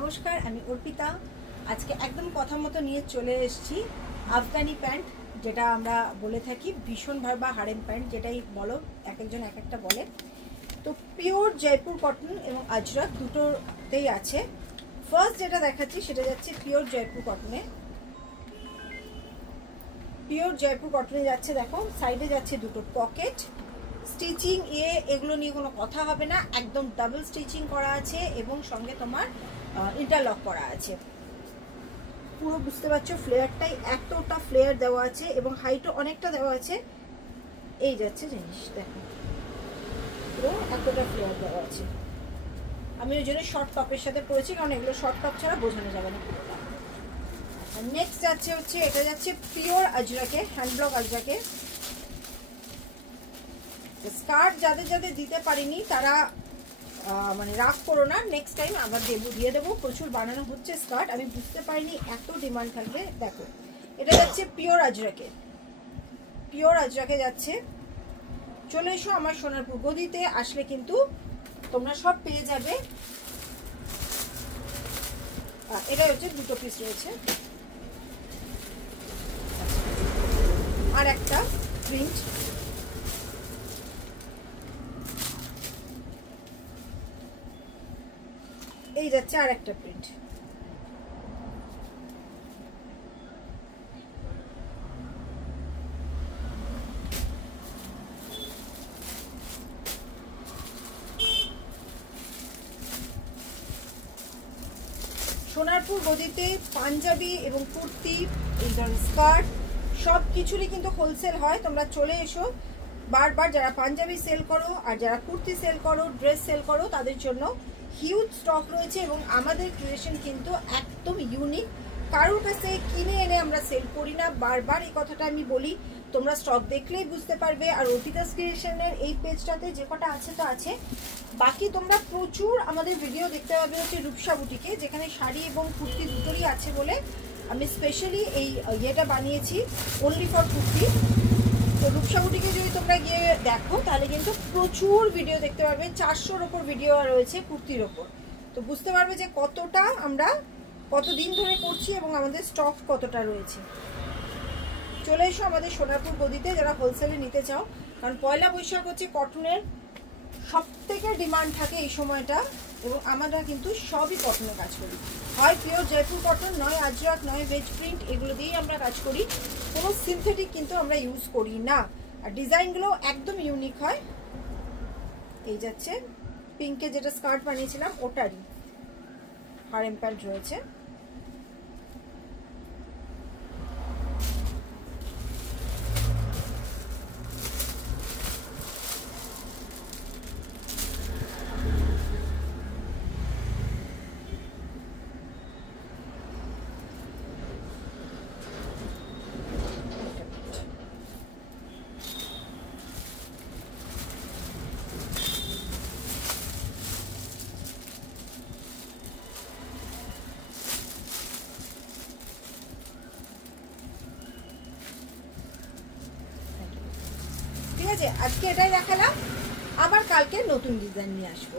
নমস্কার, আমি অর্পিতা। আজকে একদম কথা মতো নিয়ে চলে এসেছি আফগানি প্যান্ট, যেটা আমরা বলে থাকি ভীষণ বা হারেম প্যান্ট, যেটাই বলো, এক একজন এক একটা বলে। তো পিওর জয়পুর কটন এবং আজরাক দুটোতেই আছে। ফার্স্ট যেটা দেখাচ্ছি সেটা যাচ্ছে পিওর জয়পুর কটনে। পিওর জয়পুর কটনে যাচ্ছে, দেখো সাইডে যাচ্ছে দুটো পকেট। স্টিচিং এগুলো নিয়ে কোনো কথা হবে না, একদম ডাবল স্টিচিং করা আছে এবং সঙ্গে তোমার ইন্টারলক করা আছে। পুরো বুঝতে পারছো ফ্লেয়ারটাই এতটা ফ্লেয়ার দেওয়া আছে এবং হাইটও অনেকটা দেওয়া আছে। এই যাচ্ছে জিনিস, দেখো পুরো এতটা ফ্লেয়ার দেওয়া আছে। আমি ওই জন্য শর্ট টপের সাথে পরেছি, কারণ এগুলো শর্ট টপ ছাড়া বোঝানো যাবে না পুরোটা। আর নেক্সট যাচ্ছে এটা যাচ্ছে পিওর আজরাকে, হ্যান্ডব্লক আজরাকে। স্কার্ট যাদের যাদের দিতে পারিনি তারা মানে রাগ করো না, নেক্সট টাইম আবার দিয়ে দেবো। প্রচুর বানানো হচ্ছে স্কার্ট, আমি বুঝতে পারিনি এত ডিমান্ড থাকবে। দেখো এটা যাচ্ছে পিওর আজরাকে, পিওর আজরাকে যাচ্ছে। চলে এসো আমার সোনারপুর গদিতে, আসলে কিন্তু তোমরা সব পেয়ে যাবে। এটা হচ্ছে দুটো পিস রয়েছে, আর একটা প্রিন্ট। এই যাচ্ছে আর একটা প্রিন্ট। সোনারপুর গদিতে পাঞ্জাবি এবং কুর্তি, এই ধরনের স্কার্ট সব কিছুরই কিন্তু হোলসেল হয়। তোমরা চলে এসো বারবার, যারা পাঞ্জাবি সেল করো আর যারা কুর্তি সেল করো, ড্রেস সেল করো, তাদের জন্য হিউজ স্টক রয়েছে এবং আমাদের ক্রিয়েশন কিন্তু একদম ইউনিক। কারোর কাছে কিনে এনে আমরা সেল করি না, বারবার এই কথাটা আমি বলি। তোমরা স্টক দেখলেই বুঝতে পারবে। আর অর্পিতাস ক্রিয়েশনের এই পেজটাতে যে কটা আছে তো আছে, বাকি তোমরা প্রচুর আমাদের ভিডিও দেখতে পাবে হচ্ছে রূপসা বুটিকে, যেখানে শাড়ি এবং কুর্তি দুটোরই আছে বলে আমি স্পেশালি এই ইয়েটা বানিয়েছি, অনলি ফর কুর্তি। তো রূপসা বুটিকে যদি তোমরা গিয়ে দেখো তাহলে কিন্তু প্রচুর ভিডিও দেখতে পারবে, 400-র ওপর ভিডিও রয়েছে কুর্তির ওপর। তো বুঝতে পারবে যে কতটা আমরা কতদিন ধরে করছি এবং আমাদের স্টক কতটা রয়েছে। চলে এসো আমাদের সোনারপুর গদিতে যারা হোলসেলে নিতে চাও, কারণ পয়লা বৈশাখ হচ্ছে কটনের সব থেকে ডিমান্ড থাকে এই সময়টা, এবং আমরা কিন্তু সবই কটনে কাজ করি। হয় পিওর জয়পুর কটন, নয় আজরাক, নয় ভেজ প্রিন্ট, এগুলো দিয়েই আমরা কাজ করি। কোনো সিনথেটিক কিন্তু আমরা ইউজ করি না। আর ডিজাইনগুলো একদম ইউনিক হয়। এই যাচ্ছে পিঙ্কে যেটা স্কার্ট বানিয়েছিলাম ওটারই হারেম প্যান্ট রয়েছে। ঠিক আছে, আজকে এটাই দেখালাম, আবার কালকে নতুন ডিজাইন নিয়ে আসবো।